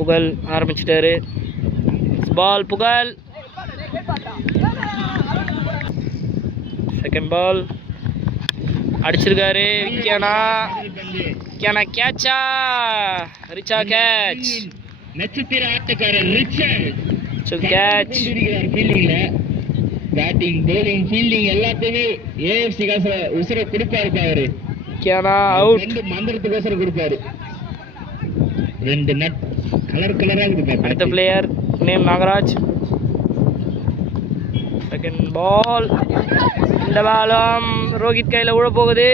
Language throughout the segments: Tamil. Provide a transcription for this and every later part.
புகழ் ஆரம்பிச்சிட்டாரு. பால் புகழ். செகண்ட் பால் அடிச்சிருக்காரு. விக்கனா கேட்சா. ரிச்சா கேட்ச். நட்சத்திர ஆட்டக்காரர் Richard catch. Batting bowling fielding எல்லாத்தையுமே ஏஎஃப்சி காசு உசுர கொடுப்பாரு. அவரு விக்கனா அவுட். ரெண்டு மந்திரத்துக்கு உசுர கொடுப்பாரு. ரெண்டு நட் கலர் கலரா கொடுப்பாரு. அடுத்த player name Nagaraj. Second ball. இந்த பாலும் ரோஹித் கையில் விழ போகுது.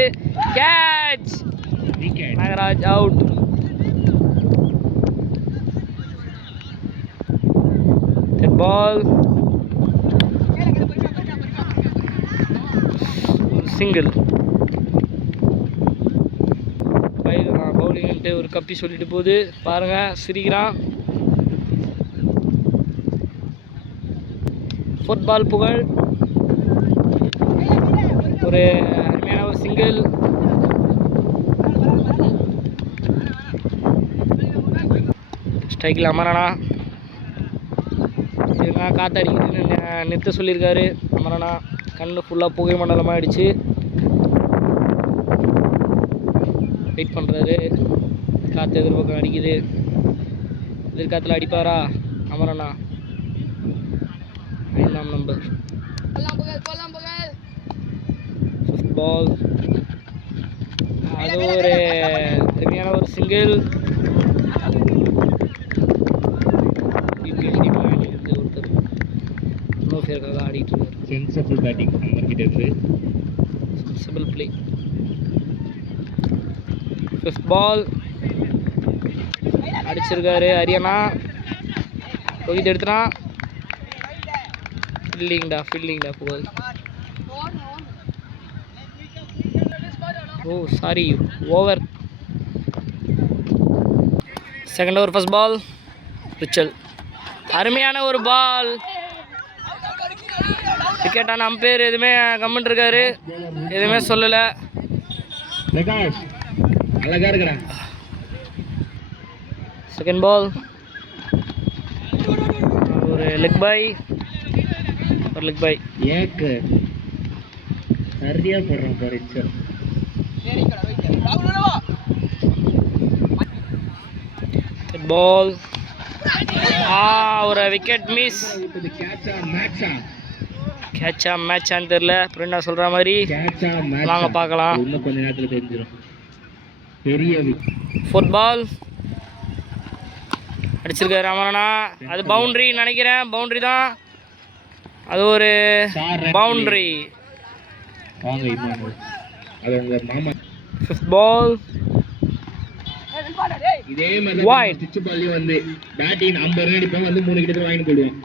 Catch. Nagaraj out. Third ball single. பவுலிங்ன்ட்டு ஒரு கப்பி சொல்லிட்டு போகுது பாருங்க. சிரிக்கிறான். ஃபோர்த் பால் புகழ். ஒரு அருமையான ஒரு சிங்கிள். ஸ்ட்ரைக்கில் அமரனா. காத்தடிக்குதுன்னு நிறுத்த சொல்லியிருக்காரு அமரனா. கண்ணு ஃபுல்லாக புகை மண்டலமாக ஆயிடுச்சு. வெயிட் பண்ணுறாரு. காற்று எதிர்பக்கம் அடிக்குது. எதிர்காத்தில் அடிப்பாரா அமரனா? 5ஆம் நம்பர். ஃபிஃப்த் பால். அது ஒரு அருமையான ஒரு சிங்கிள். ஒருத்தர் இன்னொருக்காக ஆடிட்டு இருக்காரு. சென்சிபிள் பேட்டிங் நம்மகிட்ட இருக்கு. Sensible play. ஃபிஃப்த் பால் அடிச்சிருக்காரு ஹரியானா. ரோஹித் எடுத்துனா. ஃபீல்டிங்டா Pugazh. Oh sorry, over. Second over first ball. ரிச்சல் அருமையான ஒரு பால். விக்கெட்டான அம்பையர் எதுவுமே கமெண்ட் இருக்காரு, எதுவுமே சொல்லலை. செகண்ட் பால் ஒரு லெக் பை. சரியா போடுறோம் ரிச்சல். பால் ஒரு விக்கெட் மிஸ். கேட்சா மேட்சான்னு தெரியல. ஃப்ரெண்டா சொல்ற மாதிரி வாங்க பார்க்கலாம். இன்னும் கொஞ்ச நேரத்தில் தெரிஞ்சிடும். பெரிய ஃபோர்த் பால் அடிச்சிருக்காரு அமரனா. அது பவுண்டரி நினைக்கிறேன். பவுண்டரி தான். அது ஒரு பவுண்டரி. ஃபிஃப்த் பால் இதே மாதிரி ஸ்டிச் பால்லி வந்து பேட்டிங் 50 ரன் அடிப்பாங்க, வந்து 3 விக்கெட் வாங்கி போடுவோம்.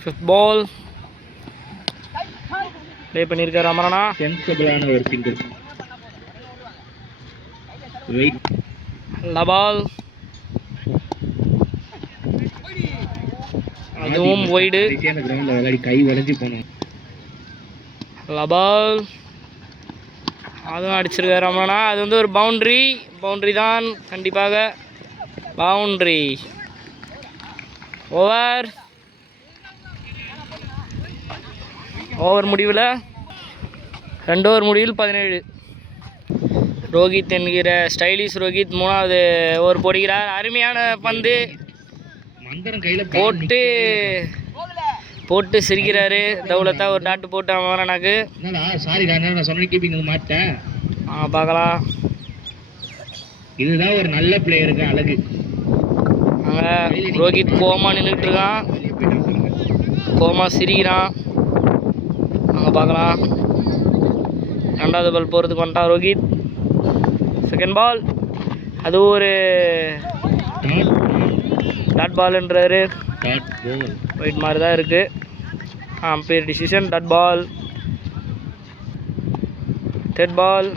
ஃபிஃப்த் பால் ப்ளே பண்ணியிருக்காரு அமரனா. சென்சிபிளான ஒரு சிங்கிள். வெயிட். பால் அதுவும் ஒய்டு. கிரவுண்ட்ல விளையாடி கை வளைஞ்சு போனோம். பால் அதுவும் அடிச்சிருக்காரு அமரனா. அது வந்து ஒரு பவுண்டரி தான் கண்டிப்பாக. பவுண்டரி. ஓவர் முடிவில் 2 ஓவர் முடிவில் 17. ரோஹித் என்கிற ஸ்டைலிஷ் ரோஹித் 3வது ஓவர் போடுகிறார். அருமையான பந்து போட்டு சிரிக்கிறாரு. தௌலத்தா ஒரு டாட்டு போட்டு அமரனாக்கு. பார்க்கலாம். இதுதான் ஒரு நல்ல பிளேயருக்கு அழகு. ரோஹித் கோமா நின்றுட்டு இருக்கான். கோமா சிரிக்கிறான். அங்கே பார்க்கலாம். 2வது பால் போகிறதுக்கு வந்துட்டான் ரோஹித். செகண்ட் பால் அது ஒரு டாட் பால்ன்றாரு. ஒயிட் மாதிரி தான் இருக்குது. Umpire decision dot ball. Third ball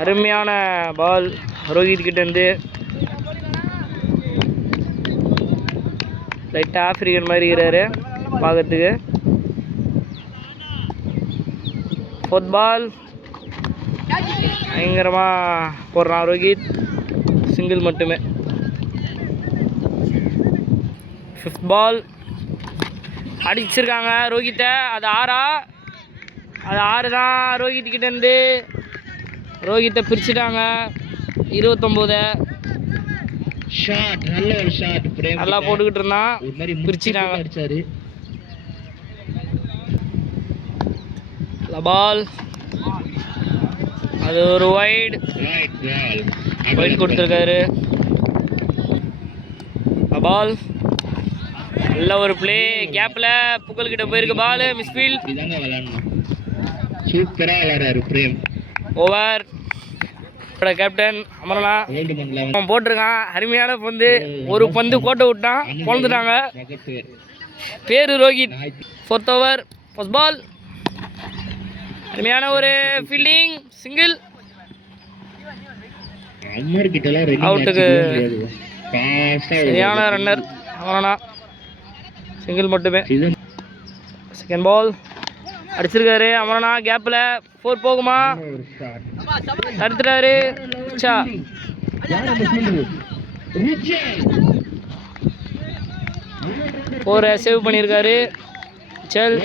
அருமையான பால் ரோஹித் கிட்டேருந்து. லைட்டாக ஆஃப்ரிக்கன் மாதிரி இருக்கிறாரு பார்க்கறதுக்கு. ஃபோர்த் பால் பயங்கரமாக போடுறான் ரோஹித். சிங்கிள் மட்டுமே. ஃபிஃப்த் பால் அடிச்சிருக்காங்க ரோஹித்தை. அது 6 அது 6 தான். ரோஹித் கிட்டேருந்து ரோஹித்தை பிரிச்சுட்டாங்க. 29 ஷாட், நல்ல ஒரு ஷாட். பிரேம் நல்லா போட்டுக்கிட்டு இருந்தான், ஒரு மாதிரி பிரிச்சுட்டாங்க. அடிச்சாரு. பால் அது ஒரு வைட் கொடுத்துருக்காரு. பால் நல்ல ஒரு பிளே, கேப்பில் புகழ்கிட்ட போயிருக்கு. பால் மிஸ்ஃபீல்ட். இதாங்க விளையாடணும். சூப்பராக விளையாடுறாரு பிரேம். ஓவர். கேப்டன் அமரனா அவன் போட்டிருக்கான். அருமையான பந்து. ஒரு பந்து கோட்டை விட்டான், பொழந்துட்டாங்க. பேரு ரோஹித். 4th ஓவர், ஃபர்ஸ்ட் பால். அருமையான ஒரு ஃபீல்டிங், சிங்கிள். அவுட்டுக்கு சரியான ரன்னர் அமரனா. சிங்கிள் மட்டுமே. செகண்ட் பால் அடிச்சிருக்காரு அமரனா. கேப்பில் 4 போகுமா? தடுத்துட்டாரு. ஒரு சேவ் பண்ணியிருக்காரு. சல்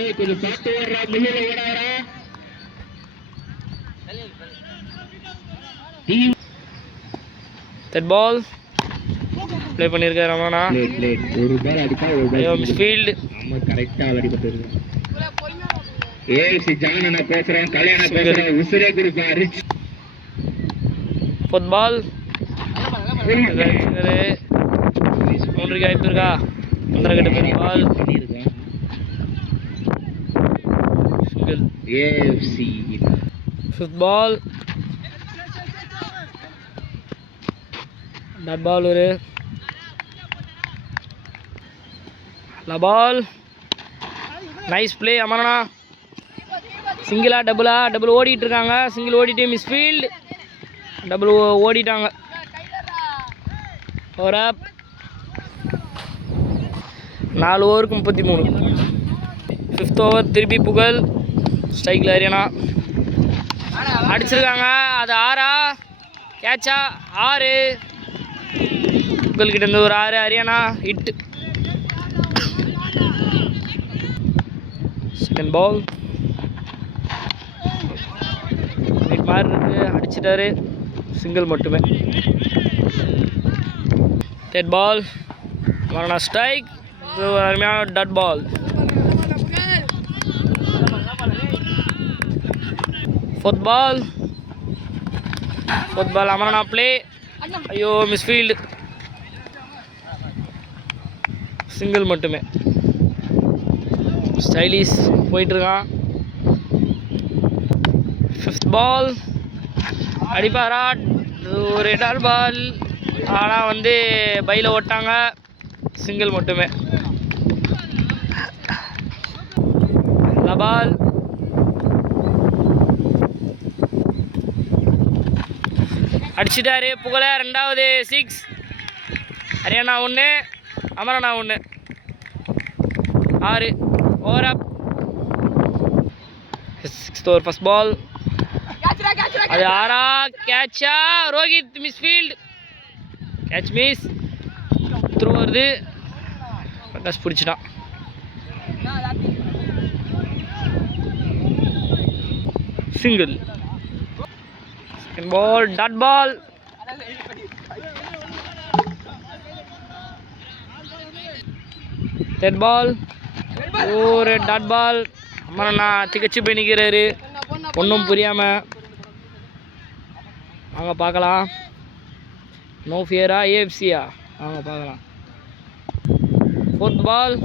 தேர்ட் பால் ப்ளே பண்ணியிருக்காரு அமரனா. ஐயோ மிஸ்ஃபீல்டு. ஏசி ஜானன பேசுறேன், கல்யாண பேசுறேன், உசுரே கொடுப்பாரு. ஃபோர்த் பால் பவுண்டரி வாய்ப்பு இருக்கா? அந்தரகட்ட பேர் ball. Single. AFC. Fifth ball dot ball. ஒரு பால். Nice play அமரனா. சிங்கிளா டபுளா? டபுள் ஓடிட்டு இருக்காங்க. சிங்கிள் ஓடிட்டு மிஸ்ஃபீல்டு. டபுள் ஓடிட்டாங்க. ஓவர் அப். 4 ஓவருக்கு 33. 5th ஓவர் திருப்பி புகழ். ஸ்ட்ரைக்கில் ஹரியானா அடிச்சிருக்காங்க. அது 6 கேட்சா? 6. புகழ்கிட்டேருந்து ஒரு 6. ஹரியானா ஹிட். செகண்ட் பால் மாதிரி இருக்கு, அடிச்சிட்டாரு. சிங்கிள் மட்டுமே. தேர்ட் பால் மரணா ஸ்ட்ரைக். அருமையான டாட் பால். ஃபோர்த் பால் அமரனா பிளே. ஐயோ மிஸ்ஃபீல்டு. சிங்கிள் மட்டுமே. ஸ்டைலிஷ் போயிட்டுருக்கான். 5th பால் அடிப்பாரா? ஒரு டால் பால். ஆனால் வந்து பையில் ஓட்டாங்க. சிங்கிள் மட்டுமே. பால் அடிச்சிட்டாரு புகழ. 2வது 6. ஹரியானா 1, அமரனா 1. 6. Over up. 6th over first ball. அது 6 கேட்சா? Rohit misfield. Catch miss. Through வருது. பிரகாஷ் பிடிச்சிட்டான். Single. Second ball dot ball. Third ball ஒரு டாட் பால். அம்மா திகச்சு போய் நிற்கிறாரு, ஒன்றும் புரியாமல். வாங்க பார்க்கலாம். நோ ஃபியரா ஏஎஃப்சியா? வாங்க பார்க்கலாம். 4th பால்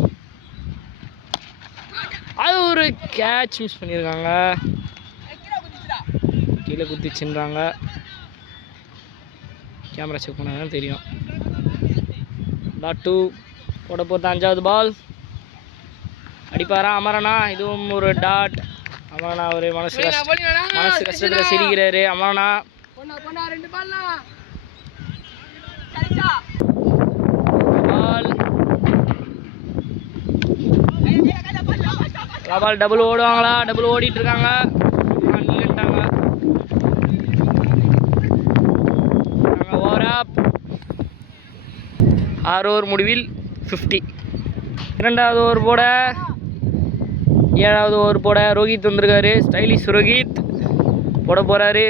அது ஒரு கேட்ச் மிஸ் பண்ணியிருக்காங்க. கீழே குத்திச்சுன்றாங்க. கேமரா செக் பண்ணாதான் தெரியும். டாட் 2 போட போகிறது. 5வது பால் அடிப்பாரா அமரனா? இதுவும் ஒரு டாட். அமரனா ஒரு மனசு கஷ்டத்தில் சிரிக்கிறாரு. அமரனா பால் டபுள் ஓடுவாங்களா? டபுள் ஓடிட்டு இருக்காங்க. ஓவர் அப். 6 ஓவர் முடிவில் 50. இரண்டாவது ஓவர் போட 7வது ஓவர் போட ரோஹித் வந்திருக்காரு. ஸ்டைலிஷ் ரோஹித் போட போகிறாரு.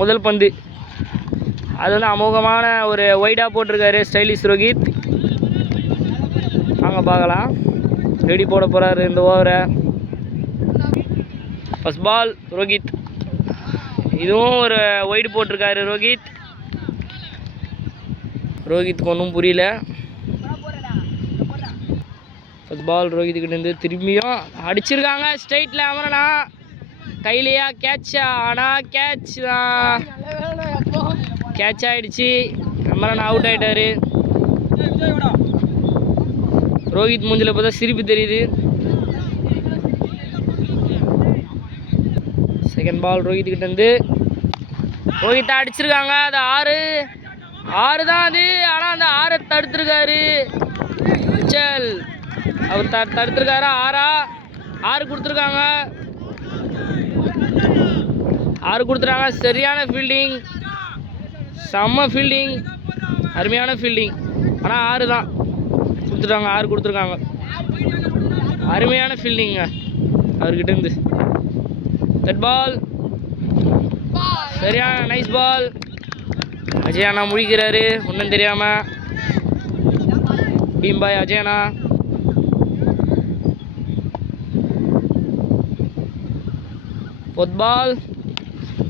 முதல் பந்து அது வந்து அமோகமான ஒரு ஒய்டாக போட்டிருக்காரு ஸ்டைலிஷ் ரோஹித். வாங்க பார்க்கலாம் ரெடி போட போகிறாரு இந்த ஓவரை. First ball Rohit. இதுவும் ஒரு ஒய்டு போட்டிருக்காரு ரோஹித். ரோஹித்துக்கு ஒன்றும் புரியல. ஃபர்ஸ்ட் பால் ரோஹித்துக்கிட்டேருந்து திரும்பியும் அடிச்சிருக்காங்க ஸ்ட்ரைட்டில். அமரனா கையிலையா கேட்சா? ஆனால் கேட்ச் தான், கேட்ச் ஆகிடுச்சு. அமரன் அவுட் ஆகிட்டார். ரோஹித் மூஞ்சில் பார்த்தா சிரிப்பு தெரியுது. செகண்ட் பால் ரோஹித்துக்கிட்டேருந்து ரோஹித்தை அடிச்சிருக்காங்க. அது 6 தான் அது. ஆனால் அந்த 6 தடுத்துருக்காரு மிச்சல். அவர் தடுத்துருக்காரா? 6 கொடுத்துருக்காங்க. 6 கொடுத்துருக்காங்க. சரியான ஃபீல்டிங், செம்ம ஃபீல்டிங், அருமையான ஃபீல்டிங். ஆனால் 6 தான் கொடுத்துட்டாங்க. 6 கொடுத்துருக்காங்க. அருமையான ஃபீல்டிங்க அவர்கிட்டேருந்து. ரெட் பால், சரியான நைஸ் பால். அஜயானா முழிக்கிறாரு ஒன்றும் தெரியாமல். பீம்பாய் அஜயானா. பால்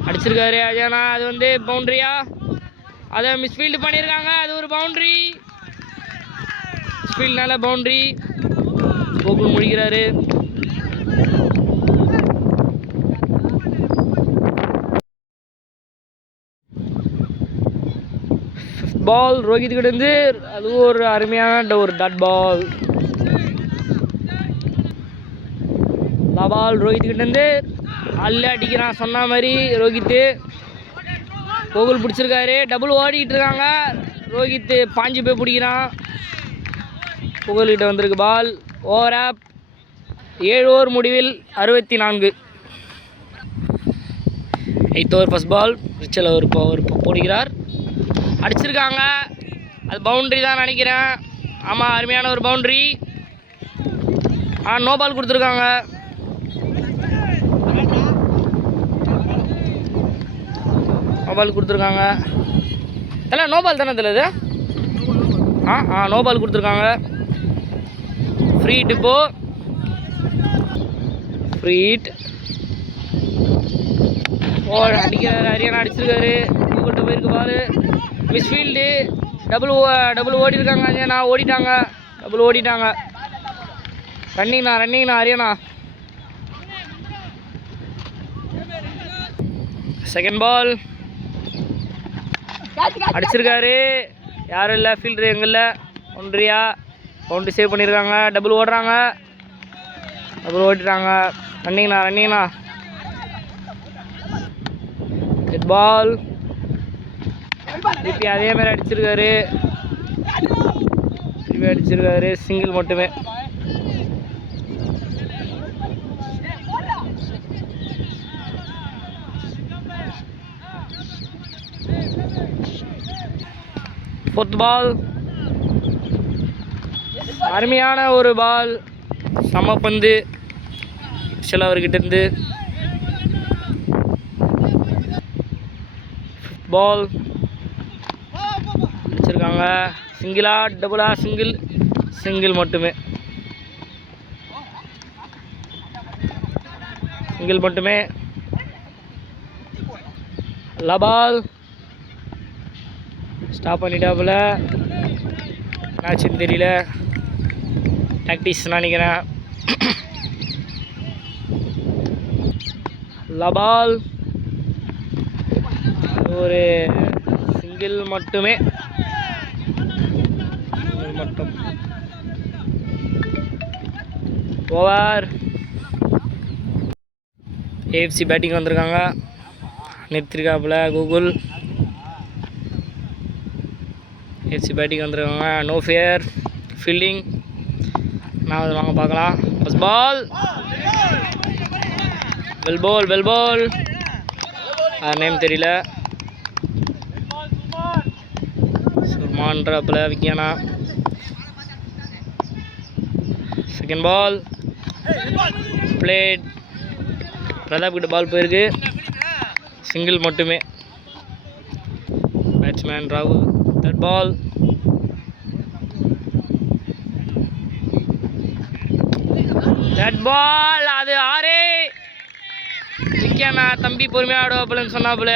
அடிச்சிருக்காரு அஜயானா. அது வந்து பவுண்ட்ரியா? அதை மிஸ்ஃபீல்டு பண்ணியிருக்காங்க. அது ஒரு பவுண்ட்ரி. மிஸ்ஃபீல்ட்னால பவுண்ட்ரி. கோகுல் முடிக்கிறாரு. பால் ரோஹித் கிட்டேருந்து அது ஒரு அருமையான ஒரு டாட் பால். பால் ரோஹித் கிட்டேருந்து அல்ல அடிக்கிறான் சொன்ன மாதிரி ரோஹித்து. கோகுல் பிடிச்சிருக்காரு. டபுள் ஓடிக்கிட்டு இருக்காங்க. ரோஹித்து பாஞ்சு போய் பிடிக்கிறான். கோகுல்கிட்ட வந்திருக்கு பால். Over app. 7 ஓவர் முடிவில் 64. 8th over first ball. ரிச்சல் அவர் போடுகிறார். அடிச்சிருக்காங்க. அது பவுண்ட்ரி தான் நினைக்கிறேன். ஆமாம், அருமையான ஒரு பவுண்ட்ரி. நோ பால் கொடுத்துருக்காங்க. நோபால் கொடுத்துருக்காங்க. தலை நோபால் தானே தலை இது? நோபால் கொடுத்துருக்காங்க. ஃப்ரீட் இப்போ ஃப்ரீட் அடிக்கிறாரு. ஹரியானா அடிச்சிருக்காரு. கூப்பிட்டு போயிருக்கு பால். மிஸ்ஃபீல்டு. டபுள் ஓடிருக்காங்க. ஹரியானா ஓடிட்டாங்க. டபுள் ஓடிட்டாங்க. ரன்னிங்ண்ணா ஹரியானா. செகண்ட் பால் அடிச்சிருக்காரு. யாரும் இல்லை, ஃபீல்டர் எங்கில்ல. ஒன்றியா பவுண்ட்ரி சேவ் பண்ணியிருக்காங்க. டபுள் ஓடுறாங்க. டபுள் ஓடிட்டாங்க. ரன்னிங்ண்ணா. Head ball. திருப்பி அதே மாதிரி அடிச்சிருக்காரு. சிங்கிள் மட்டுமே. Fourth ball. அருமையான ஒரு பால். சமப்பந்து சில அவர்கிட்ட இருந்து. பால் வச்சிருக்காங்க. சிங்கிளா டபுளா? சிங்கிள் மட்டுமே. சிங்கிள் மட்டுமே. பால் ஸ்டாப் பண்ணிட்டாப்புல. மேட்சுன்னு தெரியல, ப்ராக்டிஸ் நினைக்கிறேன். பால் ஒரு சிங்கிள் மட்டுமே. மட்டும் ஓவர். ஏஎஃப்சி பேட்டிங் வந்திருக்காங்க. நிறுத்திருக்காப்புல கூகுள். ஏஎஃப்சி பேட்டிங் வந்திருக்காங்க. No fair fielding. நான் வாங்க பார்க்கலாம். First ball. Well ball. Name தெரியல. சுர்மான்றாப்புல விக்கியானா. Second ball played. பிரதாப் கிட்ட பால் போயிருக்கு, சிங்கிள் மட்டுமே. பேட்ஸ்மேன் ராகுல். தேர்ட் பால் அது 6. விக்கேண்ணா தம்பி பொறுமையாக ஆடுவாப்புலன்னு சொன்னாப்புல,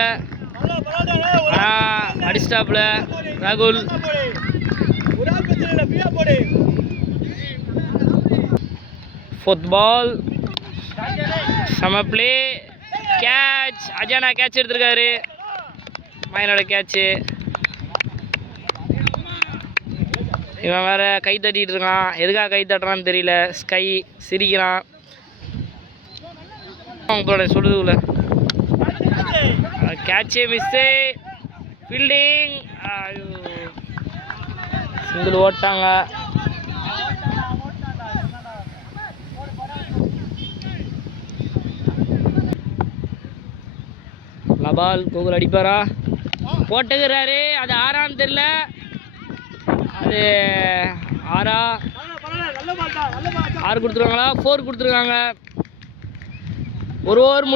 அடிச்சிட்டாப்புல ராகுல். ஃபோர்த் பால் செம பிளே, கேட்ச். அஜானா கேட்ச் எடுத்திருக்காரு, மைனோட கேட்சு. இவன் வேற கை தட்டிகிட்டு இருக்கான், எதுக்காக கை தட்டுறான்னு தெரியல. ஸ்கை சிரிக்கிறான் அவங்களோட சுடுதுல. கேட்சே மிஸ்ஸு, ஃபீல்டிங். சிங்கிள் ஓட்டாங்க. பால் கோகுல் அடிப்பாரா? போட்டுக்கிறாரு, அது 6ஆன்னு தெரியல. அது 6 கொடுத்துருவாங்களா? 4 கொடுத்துருக்காங்க. ஒரு ஓவர்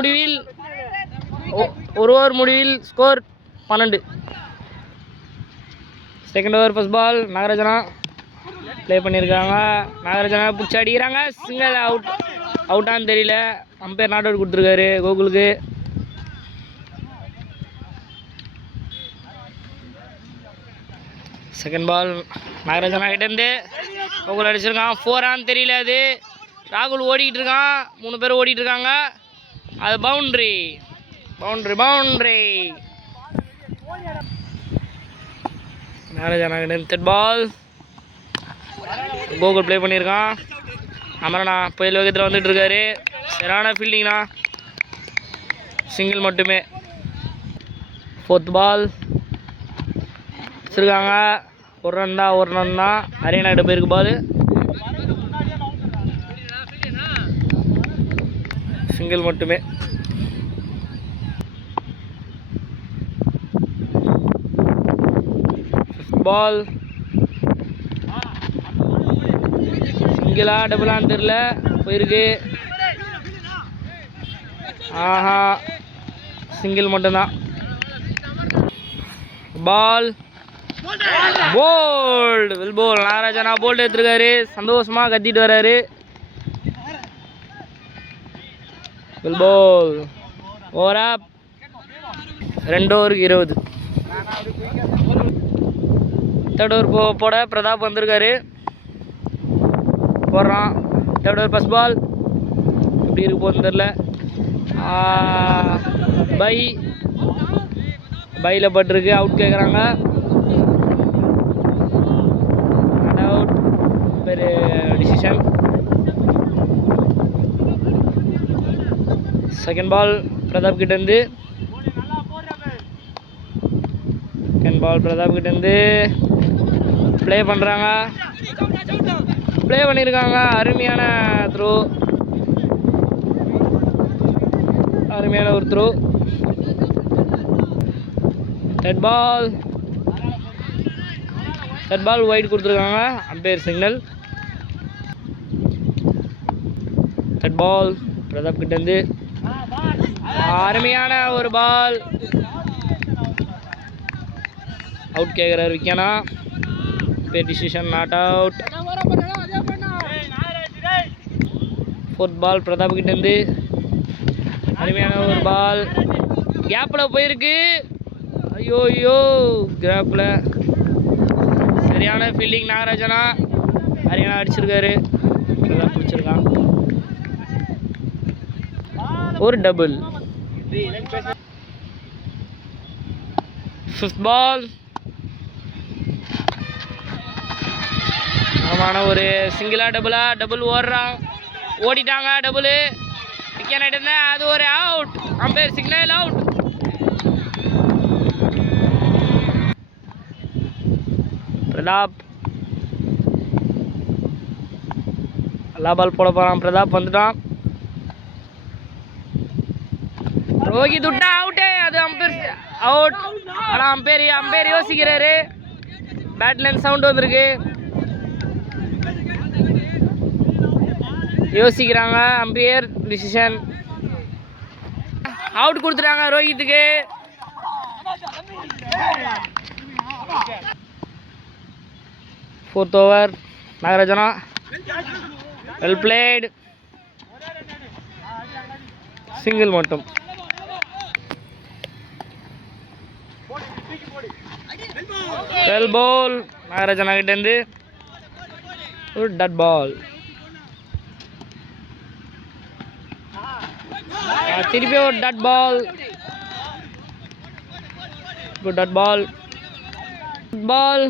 முடிவில் score 12. Second over first ball நாகராஜனா ப்ளே பண்ணியிருக்காங்க. நாகராஜனா பிடிச்சி அடிக்கிறாங்க, சிங்கிள். அவுட்டான்னு தெரியல. அம்பையர் நாட் அவுட் கொடுத்துருக்காரு கோகுலுக்கு. செகண்ட் பால் நாகராஜனா கிட்டேருந்து கோகுல் அடிச்சிருக்கான். 4ஆன்னு தெரியல. அது ராகுல் ஓடிக்கிட்டு இருக்கான், 3 பேர் ஓடிட்டு இருக்காங்க. அது பவுண்ட்ரி. நாகராஜனா கிட்ட தேர்ட் பால் கோகுல் ப்ளே பண்ணியிருக்கான். அமரனா புயல் வேகத்தில் வந்துட்டு இருக்காரு. சரியான ஃபீல்டிங்னா, சிங்கிள் மட்டுமே. ஃபோர்த் பால் வச்சுருக்காங்க. ஒரு ரன் தான். ஹரியானா கிட்ட போயிருக்கு பால், சிங்கிள் மட்டுமே. ஃபிஃப்த் பால் சிங்கிளா டபுளான்னு தெரியல, போயிருக்கு. ஆஹா, சிங்கிள் மட்டும்தான். Ball bowled, well bowl. நாகராஜனா போல்டு எடுத்துருக்காரு, சந்தோஷமாக கத்திட்டு வர்றாரு. Well bowl. ஓவரா 2 ஓவருக்கு 20. தேர்ட் ஓவர் போட பிரதாப் வந்திருக்காரு, போடுறான். தேர்ட் ஓவர் ஃபர்ஸ்ட் பால் எப்படி இருக்கு போகுதுன்னு தெரில. பையில் பட்டிருக்கு, அவுட் கேட்குறாங்க. டிசிஷன். செகண்ட் பால் பிரதாப் கிட்டேருந்து ப்ளே பண்ணுறாங்க, ப்ளே பண்ணியிருக்காங்க. அருமையான த்ரோ, அருமையான ஒரு த்ரோ. தேர்ட் பால் வைட் கொடுத்துருக்காங்க, umpire signal. Third ball Pratap கிட்டேருந்து அருமையான ஒரு பால், அவுட் கேட்குறாரு விக்கேனா. Fair decision not out. Fourth ball Pratap கிட்டேருந்து அருமையான ஒரு பால், கேப்பில் போயிருக்கு. ஐயோ கேப்பில். சரியான ஃபீல்டிங் நாகராஜனா, ஹரியானா அடிச்சிருக்காரு, பிரதாப் பிடிச்சிருக்கான். ஒரு டபுள். ஃபிஃப்த் பால் ஆமான ஒரு சிங்கிளா டபுள் ஓடிட்டாங்க. டபுள் விக்கெட் ஆகிட்டு, அது ஒரு out. Umpire signal out. Pratap எல்லா பால் போட போகிறான். பிரதாப் வந்துட்டான். ரோஹித் விட்டா அவுட்டே, அது அம்பையர் அவுட். ஆனால் அம்பையர் யோசிக்கிறாரு. பேட்லேருந்து சவுண்ட் வந்திருக்கு. யோசிக்கிறாங்க. அம்பையர் டிசிஷன் அவுட் கொடுத்துட்டாங்க ரோஹித்துக்கு. ஃபோர்த் ஓவர் நாகராஜனா. Well played. சிங்கிள் மட்டும். வெல் பால் நாகராஜனா கிட்டேருந்து ஒரு டட் பால். திருப்பி ஒரு டட் பால். டட் பால் பால்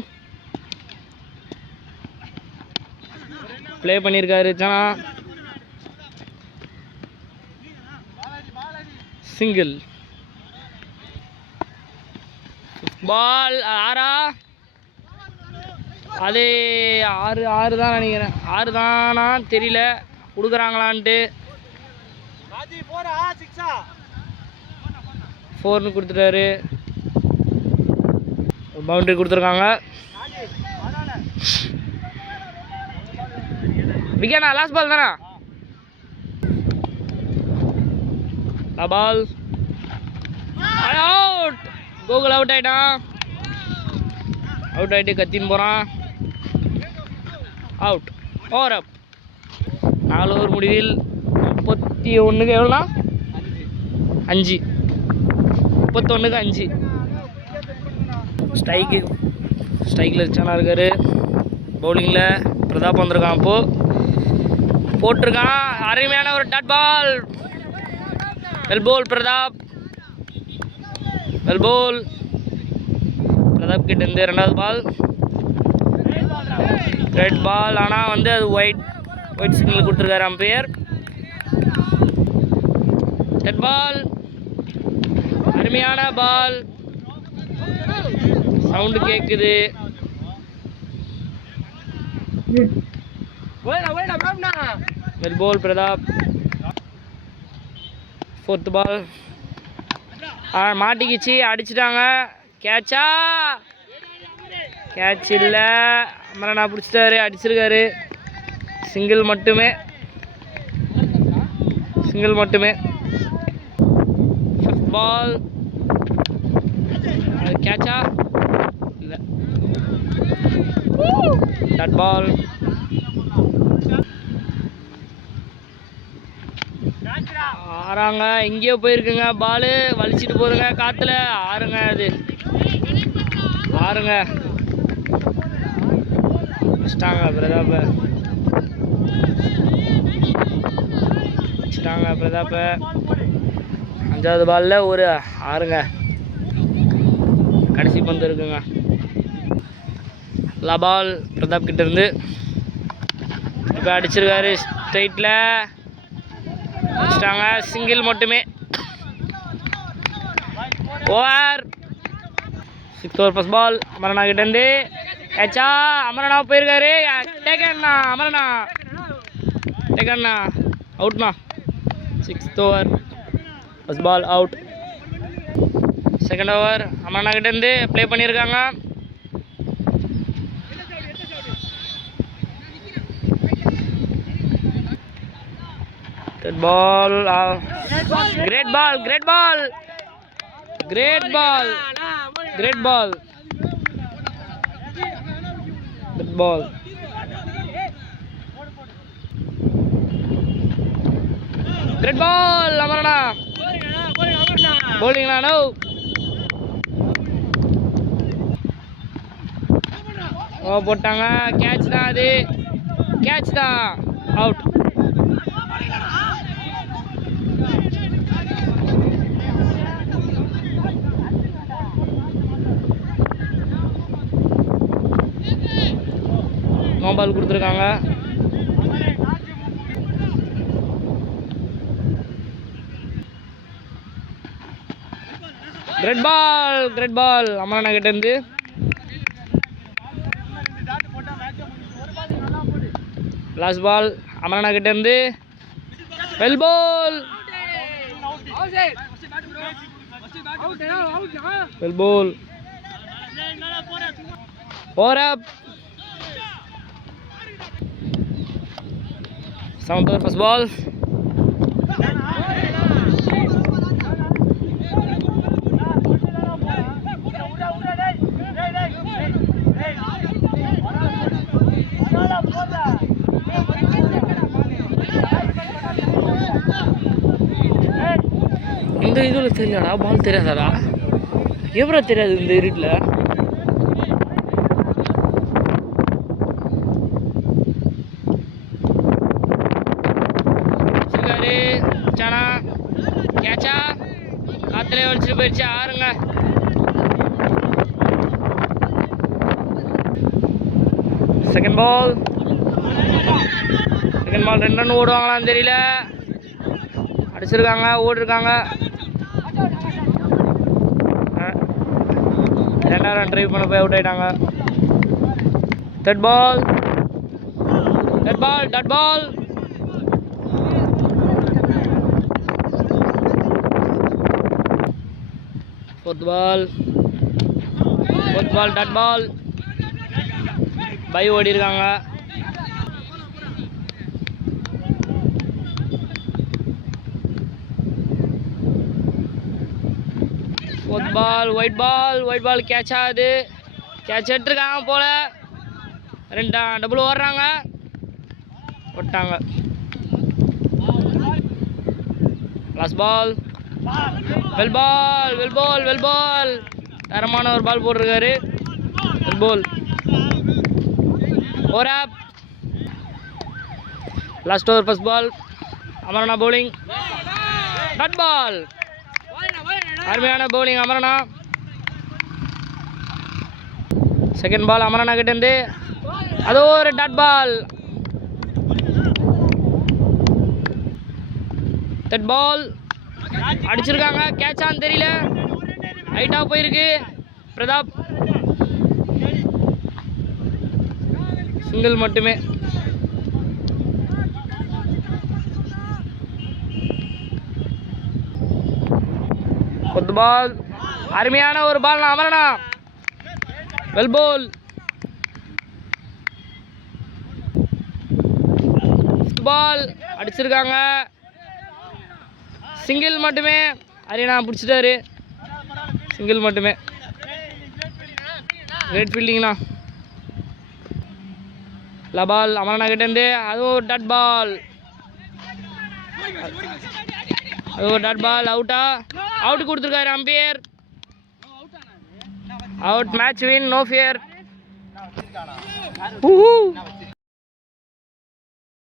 ப்ளே பண்ணியிருக்காரு சனா. சிங்கிள் பால். ஆறா? அது ஆறு தான் நினைக்கிறேன். 6 தானா தெரியல. கொடுக்குறாங்களான்ட்டு 4ன்னு கொடுத்துட்டாரு. பவுண்டரி கொடுத்துருக்காங்க. விக்கெட்டா? லாஸ்ட் பால் தானா? Ball out. கோகுல் அவுட் ஆயிட்டான். அவுட் ஆகிட்டு கத்தின்னு போகிறான். அவுட். ஓவர் அப். 4 ஓவர் முடிவில் 31க்கு எவ்வளோண்ணா? 5. 31க்கு 5. ஸ்ட்ரைக்கில் சனா இருக்கார். பவுலிங்கில் பிரதாப் வந்திருக்கான். அப்போது போட்டிருக்கான். அருமையான ஒரு dot ball. Well bowled Prathap. Well bowled Prathap கிட்டேருந்து 2வது பால். Red ball. ஆனால் வந்து அது ஒயிட் சிக்னல் கொடுத்துருக்காரு அம்பையர். Red ball. அருமையான பால். சவுண்டு கேட்குது. Well bowled Prathap. 4th ball. மாட்டிக்கிச்சு. அடிச்சிட்டாங்க. கேட்சா? கேட்ச் இல்லை. அமரனா பிடிச்சிட்டாரு. அடிச்சிருக்காரு. சிங்கிள் மட்டுமே. Fifth ball. கேட்சா? இல்லை. Dot ball. ஆறாங்க. எங்கேயோ போயிருக்குங்க பால். வலிச்சிட்டு போதுங்க காற்றுல. ஆறுங்க. அது ஆறுங்க. வச்சிட்டாங்க பிரதாப்பை. 5வது பாலில் ஒரு 6ங்க. கடைசி பந்து இருக்குங்க. பால் பிரதாப் கிட்டேருந்து இப்போ அடிச்சிருக்காரு. ஸ்ட்ரைட்டில் வச்சிட்டாங்க. சிங்கிள் மட்டுமே. Over. 6th over first ball. அமரனா கிட்டேருந்து கேட்சா? அமரனா போயிருக்காரு. டேக்கண்ணா. அமரனா டேக்கண்ணா. அவுட்ண்ணா. 6th over first ball out. 2nd over அமரனா கிட்டேருந்து ப்ளே பண்ணியிருக்காங்க. ball. Great ball. Amarana. Bowling now. Oh, போட்டாங்க. கேட்ச் தான் அது. கேட்ச் தான். அவுட். நோ பால் கொடுத்துருக்காங்க. கிரெட் பால் அமரனா கிட்ட இருந்து. லாஸ்ட் பால் அமரனா கிட்ட இருந்து. Well ball. Over up. 7th over first ball. இந்த இதில் தெரியலடா, பால் தெரியாதாடா? எவ்வளோ தெரியாது இந்த இருட்டில்? சிங்காரி சானா கேட்சா காற்றுலேயே வலிச்சுட்டு போயிடுச்சு. ஆறுங்க. செகண்ட் பால் 2 ரன் ஓடுவாங்களான்னு தெரியல. அடிச்சிருக்காங்க, ஓடிருக்காங்க. 2ஆம் ரன் ட்ரை பண்ண போய் அவுட் ஆகிட்டாங்க. டட் பால். ஃபோர்த் பால் டட் பால். பை ஓடி இருக்காங்க. Fourth ball wide ball catch ஆகுது. கேட்ச் எடுத்துருக்காங்க போல. 2 டபுள் ஓடுறாங்க, விட்டாங்க. Last ball well ball. தரமான ஒரு பால் போட்டிருக்காரு. Well ball. Over up. Last over first ball. அமரனா பவுலிங். Dot ball. அருமையான பவுலிங் அமரனா. செகண்ட் பால் அமரனா கிட்டேருந்து அது ஒரு டட் பால். டட் பால் அடிச்சிருக்காங்க. கேட்சான்னு தெரியல, ஹைட்டாக போயிருக்கு. பிரதாப் சிங்கிள் மட்டுமே. பால் அருமையான ஒரு பால் அமரனா. வெல் பால். பால் அடிச்சிருக்காங்க. சிங்கிள் மட்டுமே. அரியனா பிடிச்சிட்டாரு. சிங்கிள் மட்டுமே. கிரேட் ஃபீல்டிங்ண்ணா. பால் அமரனா கிட்டேருந்து அதுவும் டட் பால். அவுட்டா? அவுட் கொடுத்துருக்காரு umpire. Out. Match win. No fear.